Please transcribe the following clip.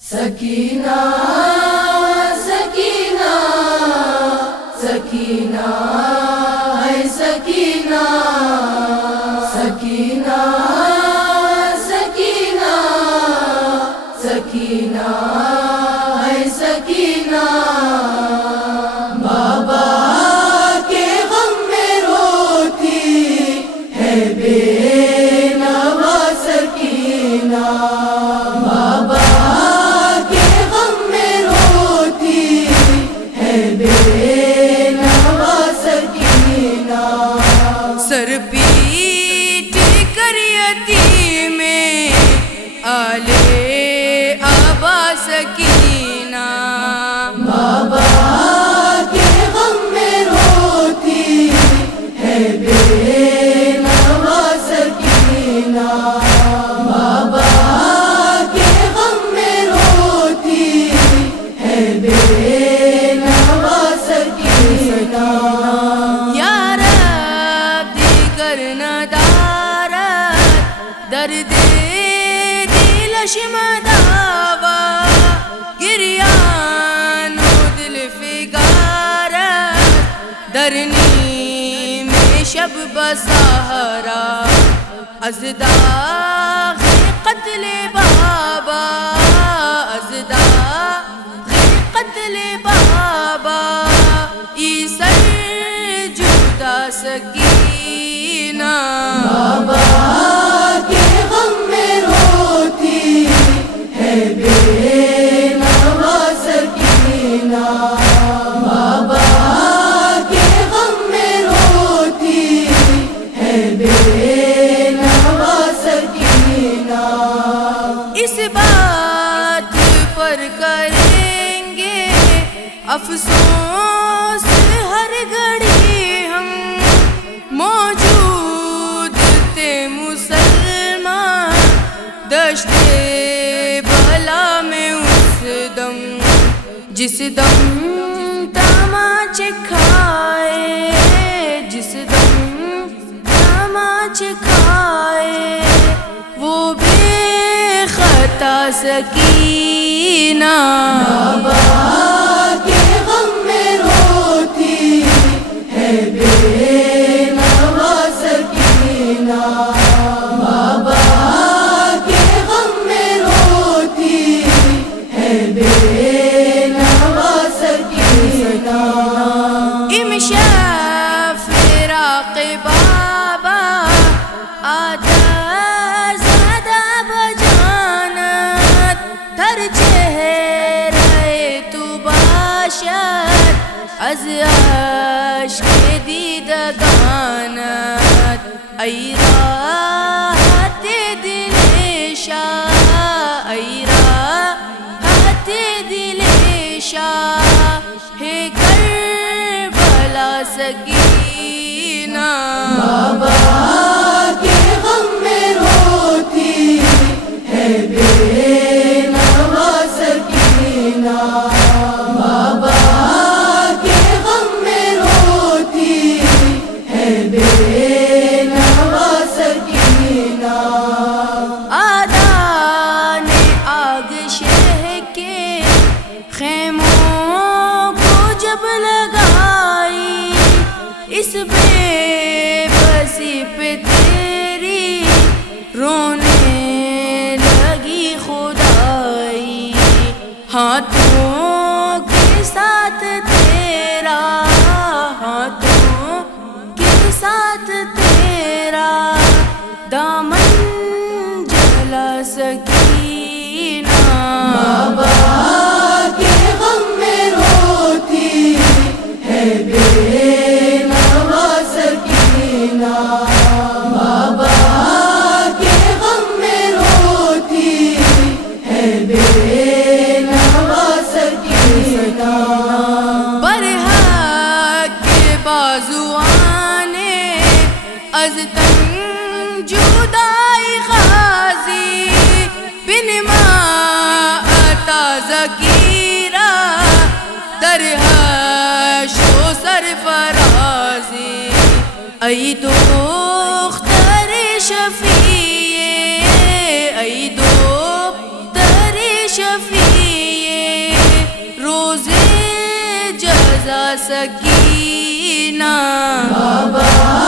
سکینہ سکینہ سکینہ ہے سکینہ سکینہ سکینہ سکینہ ہے سکینہ بابا کے غم میں روتی ہے بے نوا سکینہ بابا سر پیٹ کر یتیم آلے آبا سکینہ بابا کے غم میں روتی ہے بے نوا سکینہ بابا کے غم میں روتی ہے بے نوا سکینہ درد دل شمداوا گریان و دل فگارت درنی میں شب بسہرا از داغ قتل بابا از داغ قتل بابا ای سر جدا سکینہ بابا کے غم میں روتی ہے بے نوا سکینہ بابا کے غم میں روتی ہے بے نوا سکینہ اس بات پر کریں گے افسوس ہر گھڑی ہم موجود تھے مسلمان دشت بلا میں اس دم جس دم تماچے کھائے جس دم تماچے کھائے وہ بے خطا سکینہ بابا کے غم میں روتی ہے بے نوا سکینہ بابا کے غم میں روتی ہے بے نوا سکینہ امشا فراق بابا آدھا زیادہ بجانت تر چہرے تو باشد از عشق دیدگانت ای راحت دل شاہ ای راحت دل شاہ ہے کربلا سکینہ بابا کے غم میں روتی ہے بے نوا سکینہ بابا کے غم میں روتی ہے بے نوا سکینہ آدان آگ شہ کے خیموں کو جب لگائی اس بے بسی پہ تیری رونے لگی خدائی ہاتھوں کے ساتھ تیرا ہاتھوں کے ساتھ تیرا دامن جلا سکینہ بابا کے غم میں روتی ہے بے نوا سکینہ بابا کے غم میں روتی ہے بے نوا سکینہ برحق کے بازوان از تن جدائی غازی بن ما عطا ذکیرہ در حشر و سرفرازی ای دختر شفیع ای دختر شفیع رضا سکینہ بابا